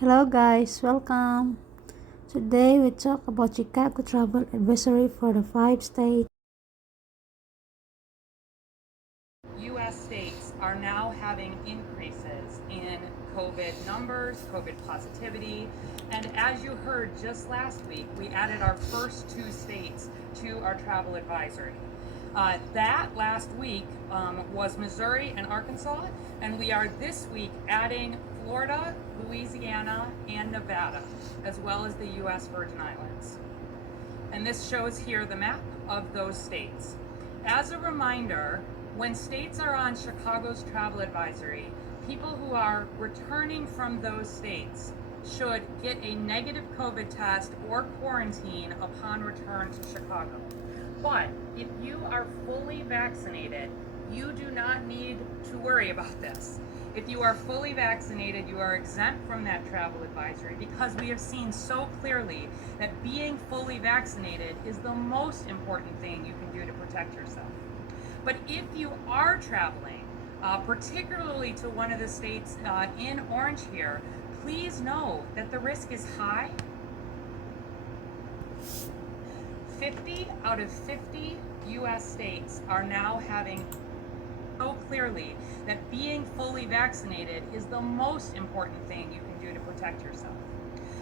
Hello guys, welcome. Today we talk about Chicago travel advisory for the 5 states. U.S. states are now having increases in COVID numbers, COVID positivity, and as you heard just last week, we added our first 2 states to our travel advisory. That last week was Missouri and Arkansas, and we are this week adding Florida, Louisiana, and Nevada, as well as the U.S. Virgin Islands. And this shows here the map of those states. As a reminder, when states are on Chicago's travel advisory, people who are returning from those states should get a negative COVID test or quarantine upon return to Chicago. But if you are fully vaccinated, you do not need to worry about this. If you are fully vaccinated, you are exempt from that travel advisory because we have seen so clearly that being fully vaccinated is the most important thing you can do to protect yourself. But if you are traveling, particularly to one of the states in orange here, please know that the risk is high. 50 out of 50 U.S. states are now having so clearly that being fully vaccinated is the most important thing you can do to protect yourself.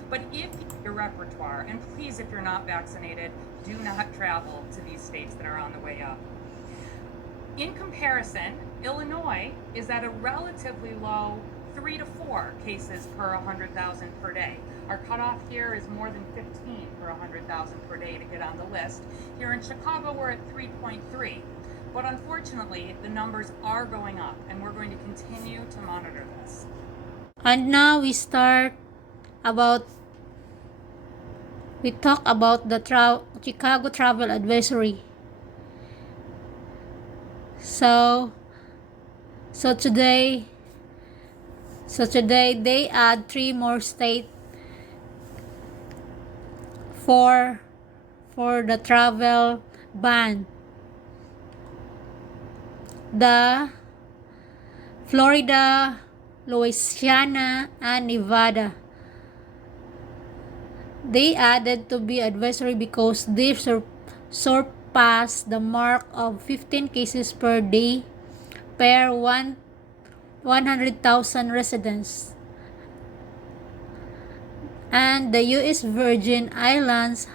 But if your repertoire, and please, if you're not vaccinated, do not travel to these states that are on the way up. In comparison, Illinois is at a relatively low 3 to 4 cases per 100,000 per day. Our cutoff here is more than 15 per 100,000 per day to get on the list. Here in Chicago, we're at 3.3. But unfortunately, the numbers are going up, and we're going to continue to monitor this. And now we talk about the Chicago travel advisory. So today they add 3 more states for the travel ban. The Florida, Louisiana, and Nevada. They added to be advisory because they surpassed the mark of 15 cases per day per 100,000 residents. And the U.S. Virgin Islands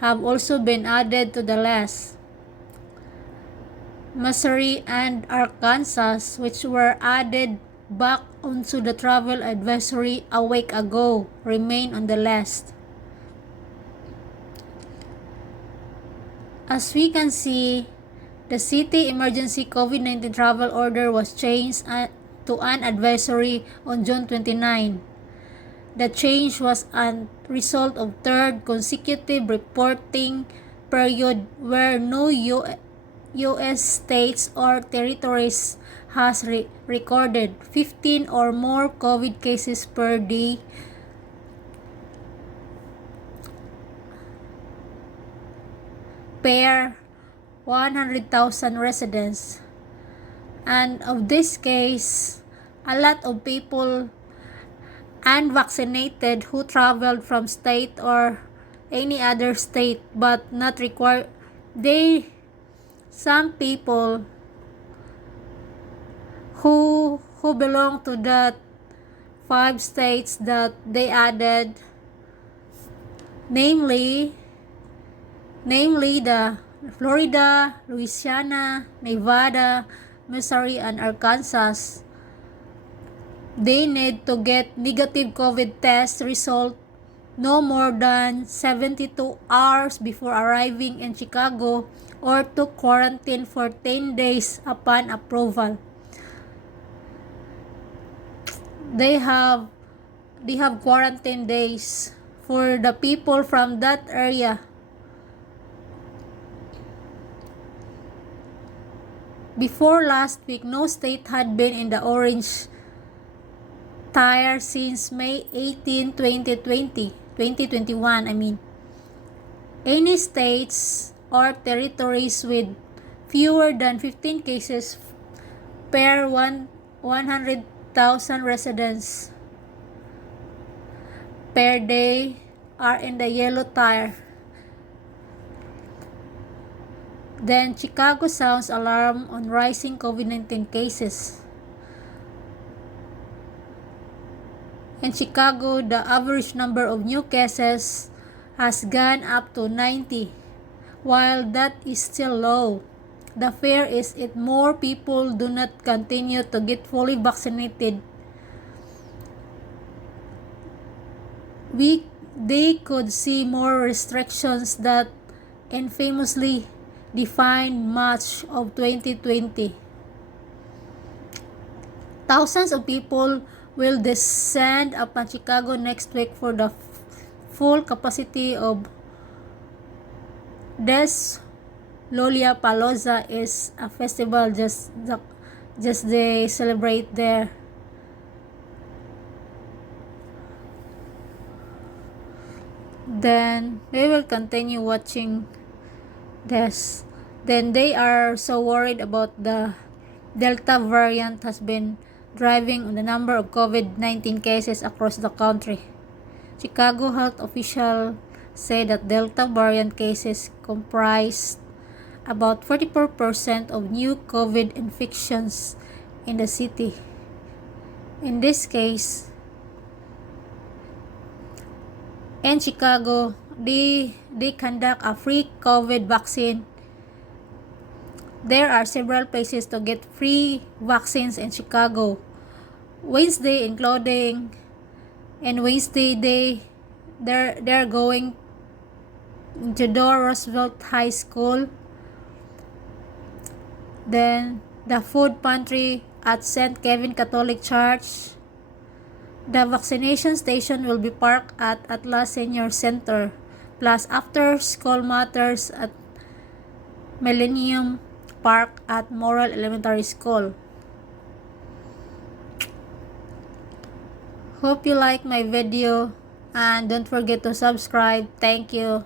have also been added to the list. Missouri and Arkansas, which were added back onto the travel advisory a week ago, remain on the list. As we can see, the city emergency COVID-19 travel order was changed to an advisory on June 29. The change was a result of third consecutive reporting period where no U.S. states or territories has recorded 15 or more COVID cases per day per 100,000 residents. And of this case, a lot of people unvaccinated who traveled from state or any other state but not required. Some people who belong to that 5 states that they added, namely the Florida, Louisiana, Nevada, Missouri, and Arkansas, they need to get negative COVID test result no more than 72 hours before arriving in Chicago or to quarantine for 10 days upon approval. They have quarantine days for the people from that area. Before last week, no state had been in the orange tier since May 18, 2021. Any states or territories with fewer than 15 cases per 100,000 residents per day are in the yellow tier. Then Chicago sounds alarm on rising COVID-19 cases. In Chicago, the average number of new cases has gone up to 90. While that is still low, the fear is if more people do not continue to get fully vaccinated, they could see more restrictions that infamously defined much of 2020. Thousands of people will descend upon Chicago next week for the full capacity of Des Lollapalooza is a festival just they celebrate there. Then we will continue watching this. Then they are so worried about the Delta variant has been driving on the number of COVID-19 cases across the country. Chicago health officials say that Delta variant cases comprised about 44% of new COVID infections in the city. In this case, in Chicago, they conduct a free COVID vaccine. There are several places to get free vaccines in Chicago. Wednesday, including and Wednesday they're going to Roosevelt High School. Then the food pantry at St. Kevin Catholic Church. The vaccination station will be parked at Atlas Senior Center, plus after school matters at Millennium Park at Morrell Elementary School. Hope you like my video and don't forget to subscribe. Thank you.